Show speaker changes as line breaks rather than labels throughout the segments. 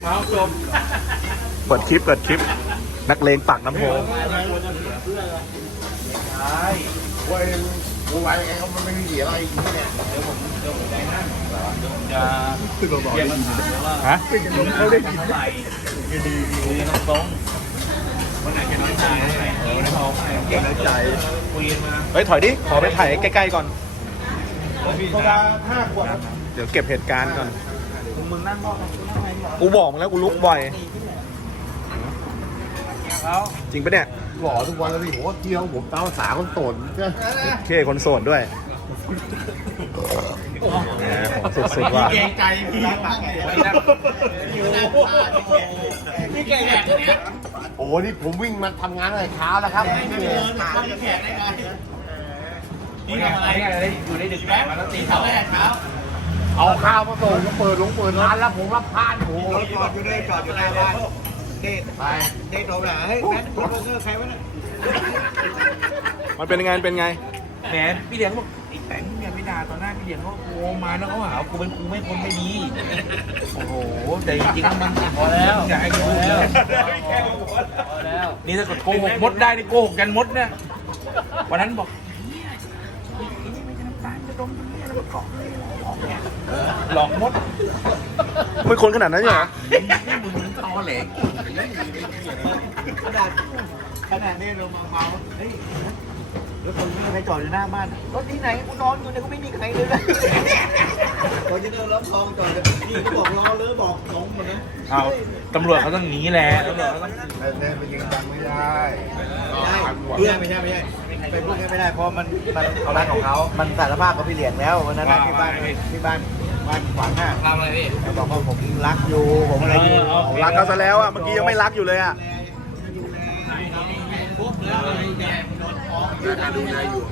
เอาจบ
เปิดคลิปนักเลงปากน้ำโพ
ใช่
ว่ากูไว้ไงเขามันไม่มีเสียอะไรอีกเนี่ย
เดี๋ยวผมใจนั่งเดี๋ยวผมจะเรียกปัญหาว่า
ฮะ
เขาได้ยินอะไรดีตรงๆวันไหนจะน้อยใจวันไหนไม่พอเก่งน้อยใจคุยกันมา
เฮ้ยถอยดิขอไปถ่ายใกล้ๆก่อน
โซดา5 ขวด
เดี๋ยวเก็บเหตุการณ์ก่อน
มึงนั่งบอกกูนั่งไงหรอ
กูบอกมึงแล้วกูลุกบ่อย
เขา
จริงปะเนี่ย
หล่อทุกวันแล้วพี่ผมว่าเที่ยวผมตามภาษาคนโสดใช่
เคคนโสดด้วยแหมสุดๆว่ะ
เกรงใจพี่พี่แก่เนี่ย
โอ้นี่ผมวิ่งมาทำงานตั้งแต่เช้าแล้วครับ
แขกได้ไงนี่ทำอะไรอยู่ในดึกแปดมาแล้วตีเช้าแรกเช้า
เอาข้าวมาส่งก็เปิดร้านแล้วผมรับพานโอ้โห
จอดอยู่ในบ้านเด็ด
ไป
เด็ดโดนไหนแมนโปรเซอร์ใครวะเนี่ย
มันเป็นยังไงเป็นไง
แหมพี่เลี้ยงบอกไอ้แตงเนี่ยไม่ด่าตอนหน้าพี่เลี้ยงเขาโกมาแล้วเขาหากูเป็นกูไม่คนไม่ดีโอ้โหแต่จริงๆมันพอแล้วอย่าให้กูแล้วพอแล้วนี่ถ้าเกิดโกหกมดได้นี่โกหกยันมดเนี่ยวันนั้นบอกหลอกมด
มึงคนขนาดนั้นเหรอ
นี่มึงตอแหลกขนาดนี้เราเมาเฮ้ยรถคนนี้ใครจอดอยู่หน้าบ้านรถที่ไหนกูนอนอยู่เนี่ยกูไม่มีใครเลยนะพอจะเดินรับทองจอดนี่เขาบอกรอเลยบอกน้องหมดนะเอาตำรวจเขาต้องหนีแหละตำรวจเขาต้อง
แต่เป็นยังจำไม่ได้
เพื่อนไม่ใช่ไปพูดกันไม่ได้เพราะมันเอาร้านของเขามันสารภาพกับพี่เหลียงแล้ววันนั้นที่บ้านขวางหน้าทำอะไรพี่บอกว่าผมรักอยู่ผมอะไรอยู่
รักเขาซะแล้วอ่ะเมื่อกี้ยังไม่รักอยู่เลยอ่ะ
ดูแลอยู่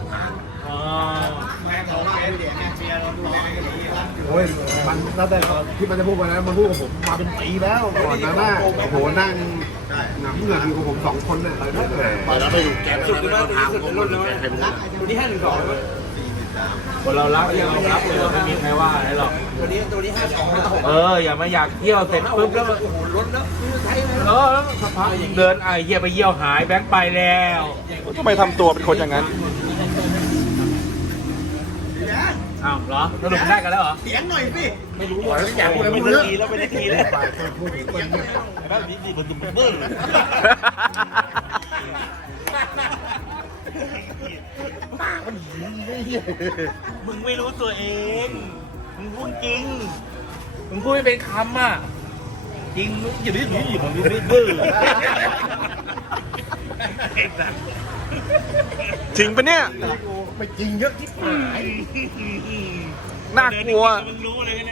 โอ้ยมันตั้งแต่ที่มันจะพูดวันนั้นมันพูดกับผมมาเป็นปีแล้วก่อนนั้นน่ะโอ้โหนั่งหนังเหงื่ออยู่กับผม2 คนเนี่ยไปแล้วไปดูแกสุดที่ว่าทางผมมันเป็นใครบ้าง
ตัวนี้512คนเรารักยังเรารักเลยไม่มีใครว่าอะไรหรอกตัวนี้52อย่ามาอยากเที่ยวเสร็จปุ๊บแล้วโอ้โหรถแล้วแล้วสักพักเดินเยี่ยไปเยี่ยวหายแบงค์ไปแล้ว
ทำไมทำตัวเป็นคนอย่างนั้น
อ้าวเหรอสรุปได้กันแล้วเหรอ
ไม่รู้ว่าอยากพูดอะไรพูดเยอะ
แล้วไม่ได้ทีแล้ว
ไปพูดถึงคนเนี่ย
แบบนี้มันดูเป็นเบิ้ลมึงไม่รู้ตัวเองมึงพูดจริงมึงพูดไม่เป็นคำอ่ะจริงมึงอย่าดื้อผมเบิ้ล
จริงปะเนี่ย
ไม่จริงเยอะที่หาย
น่ากลัว
มึงรู้เลยเนี่ย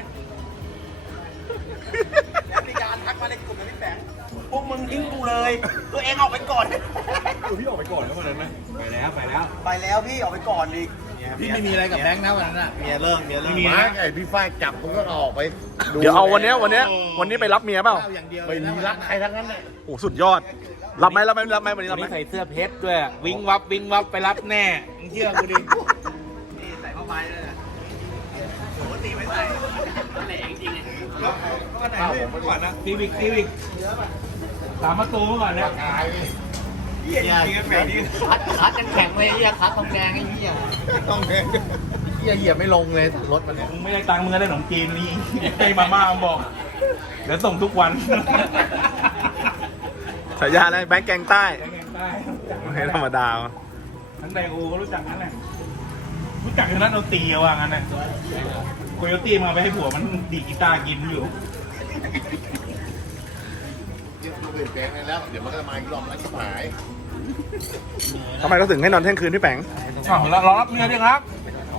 มีการทักมาในกลุ่มในพี่แฝงพวกมึงทิ้งกูเลย ตัวเองออกไปก่อนพี่ออกไปก่อนแล้ววันนั้นนะไปแล้วพี่ออกไปก่อนดิพี่ไม่มีอะไรกับแบงค์นะวันนั้นอ่ะเมียเลิก
มาไอ้พี่ฝ้ายจับผมก็ออกไป
เดี๋ยวเอาวันนี้ไปรับเมียเปล่า
ไม่มีรักใครทั้งนั้นเลย
โอ้สุดยอด รับไหมวันนี้รับไหม
วันนี้ใส่เสื้อเพชรด้วยวิงวับไปรับแน่มึงเชื่อกูดินี่ใส่เข้าไปเลยปกติไม่ใส่แหลงจริงก็ไหนเมื่อก่อนนะซีวิก3 ประตูเมื่อก่อนเนี่ยเหี้ยจริงๆแบบนี้คัดยังแข็งเลยเหี้ยคัดทองแดงไอ้เหี้ย
ต้องแดงเหยียบไม่ลงเลยรถมันเนี่ย
มึงไม่ได้ตังค์มึงก็ได้ขนมจีนนี่ให้มาม่าบอก เดี๋ยวส่งทุกวัน
ฉายาอะไรแบงค์แกงใต้
ได้
ไม่ธรรมดา
ทั้งไดโอก็รู้จักนั่นแหละรู้จักคือนักดนตรีว่างั้นน่ะโคโยตี้มาไปให้ผัวมันดีดกีตาร์กินอยู่
เปลี่ยนแปลงไปแล้วเดี๋ยวมันก็มาอีกรอบแล้วชิบหาย
ทำไมเราถึงให้นอนเที่ยงคืนพี่แปง
อ้าวรอรับเมียดิครับ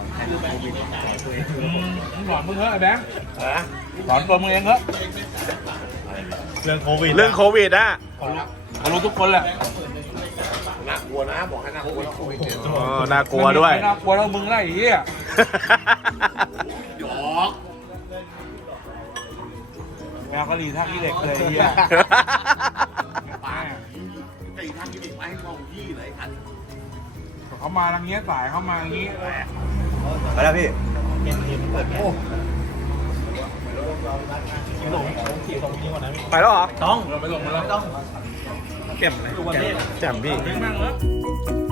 หลอนมึงเหรอไอ้แบงค์หลอนตัวมึงเองเหรอเรื่องโควิด
เรื่องโควิดอ่ะ
เขารู้ทุกคนแหละ
น่ากลัวนะบอกให้น่ากลัวแล้วโอ้ยเจ็บ
อ๋อน่ากลัวด้วย
ไม่น่ากลัวแล้วมึงไล่ไอ้เหี้ย
หยอก
แมวกะหรี่ท่าขี้เหล็กเลยไอ้เหี้ย
ปากตีทางกินอีกไปให้มองยี่เลยคัน
เขามาทางเงี้ยสายเขามาทางนี้
ไปแล้วพี่
เปิด
โอ้
ไปแล้วเหรอ
ต้องเราไปลงมาแล้วต้อง
แจ่มเลยแจ่มพี่
นั่งแล้ว